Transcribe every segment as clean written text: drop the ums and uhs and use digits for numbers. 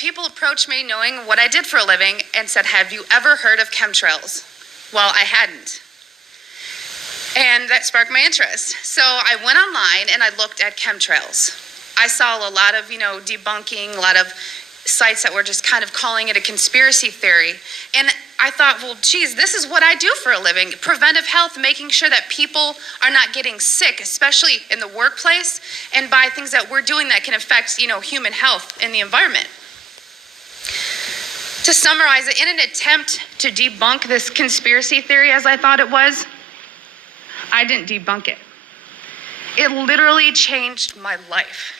people approached me knowing what I did for a living and said, have you ever heard of chemtrails? Well, I hadn't. And that sparked my interest. So I went online and I looked at chemtrails. I saw a lot of, debunking, a lot of sites that were just kind of calling it a conspiracy theory. And I thought, well, geez, this is what I do for a living. Preventive health, making sure that people are not getting sick, especially in the workplace, and by things that we're doing that can affect, human health in the environment. To summarize it, in an attempt to debunk this conspiracy theory as I thought it was, I didn't debunk it. It literally changed my life.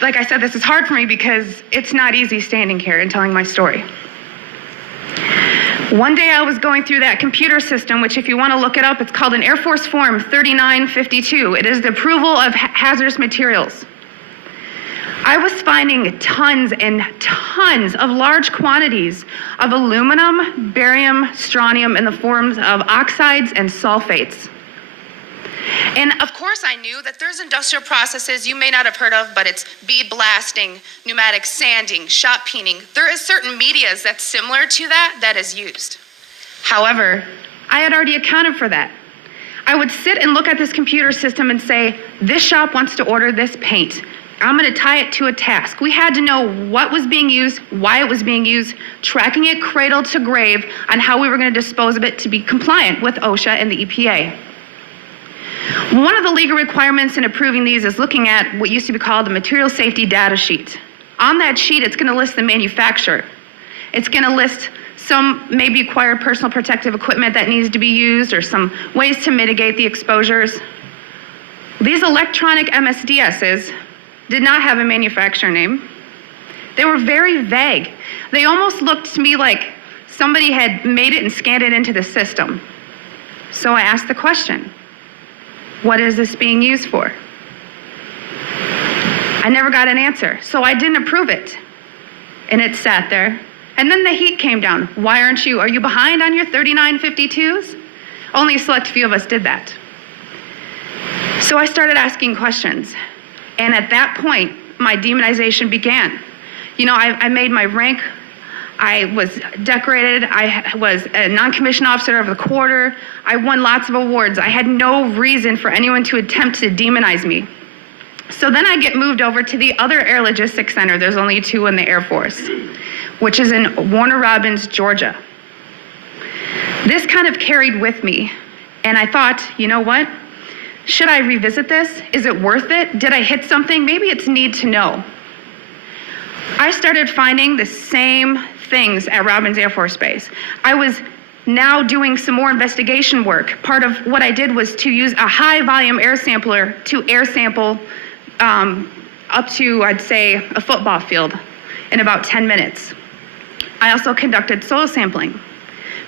Like I said, this is hard for me because it's not easy standing here and telling my story. One day I was going through that computer system, which if you want to look it up, it's called an Air Force Form 3952. It is the approval of hazardous materials. I was finding tons and tons of large quantities of aluminum, barium, strontium in the forms of oxides and sulfates. And of course I knew that there's industrial processes you may not have heard of, but it's bead blasting, pneumatic sanding, shot peening. There is certain medias that's similar to that is used. However, I had already accounted for that. I would sit and look at this computer system and say, this shop wants to order this paint. I'm going to tie it to a task. We had to know what was being used, why it was being used, tracking it cradle to grave on how we were going to dispose of it to be compliant with OSHA and the EPA. One of the legal requirements in approving these is looking at what used to be called the material safety data sheet. On that sheet, it's going to list the manufacturer. It's going to list some maybe acquired personal protective equipment that needs to be used or some ways to mitigate the exposures. These electronic MSDSs did not have a manufacturer name. They were very vague. They almost looked to me like somebody had made it and scanned it into the system. So I asked the question, what is this being used for? I never got an answer, so I didn't approve it. And it sat there. And then the heat came down. Why aren't you? Are you behind on your 3952s? Only a select few of us did that. So I started asking questions. And at that point, my demonization began. I made my rank. I was decorated. I was a non-commissioned officer of the quarter. I won lots of awards. I had no reason for anyone to attempt to demonize me. So then I get moved over to the other Air Logistics Center. There's only two in the Air Force, which is in Warner Robins, Georgia. This kind of carried with me. And I thought, you know what? Should I revisit this? Is it worth it? Did I hit something? Maybe it's need to know. I started finding the same things at Robins Air Force Base. I was now doing some more investigation work. Part of what I did was to use a high volume air sampler to air sample up to, I'd say, a football field in about 10 minutes. I also conducted soil sampling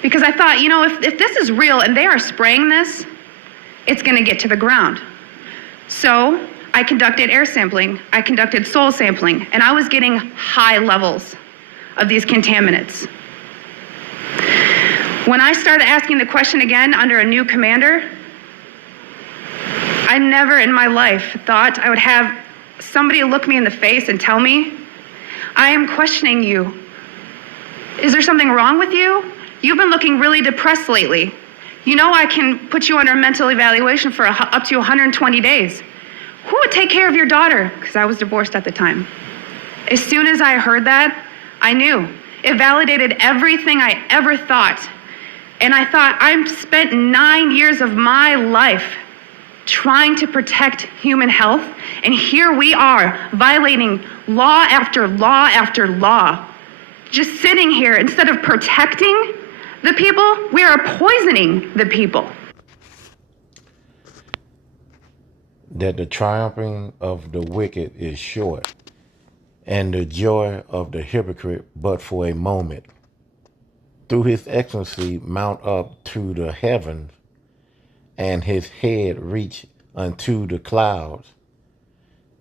because I thought, if this is real and they are spraying this, it's going to get to the ground. So I conducted air sampling, I conducted soil sampling, and I was getting high levels of these contaminants. When I started asking the question again under a new commander, I never in my life thought I would have somebody look me in the face and tell me, I am questioning you. Is there something wrong with you? You've been looking really depressed lately. I can put you under a mental evaluation for up to 120 days. Who would take care of your daughter? Because I was divorced at the time. As soon as I heard that, I knew. It validated everything I ever thought. And I thought, I've spent 9 years of my life trying to protect human health, and here we are violating law after law after law. Just sitting here, instead of protecting the people, we are poisoning the people. That the triumphing of the wicked is short, and the joy of the hypocrite but for a moment. Through his excellency mount up to the heavens, and his head reach unto the clouds.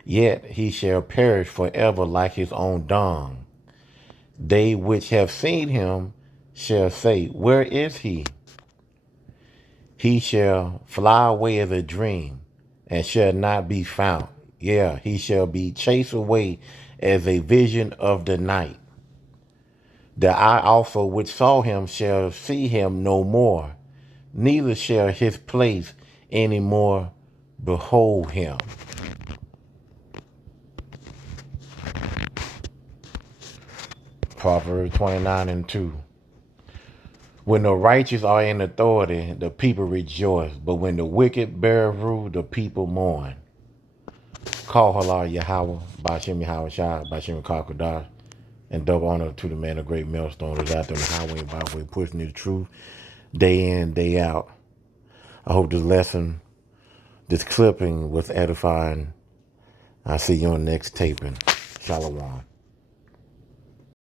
Yet he shall perish forever like his own dung. They which have seen him shall say, where is he? He shall fly away as a dream, and shall not be found. Yeah, he shall be chased away as a vision of the night. The eye also which saw him shall see him no more, neither shall his place any more behold him. Proverbs 29:2. When the righteous are in authority, the people rejoice, but when the wicked bear rule, the people mourn. Call halal Yahweh, Bashem Yahweh Shah, Bashem Kakodah, and double honor to the man of great millstone who's out there on the highway and byway pushing his truth day in, day out. I hope this lesson, this clipping was edifying. I'll see you on the next taping. Shalom.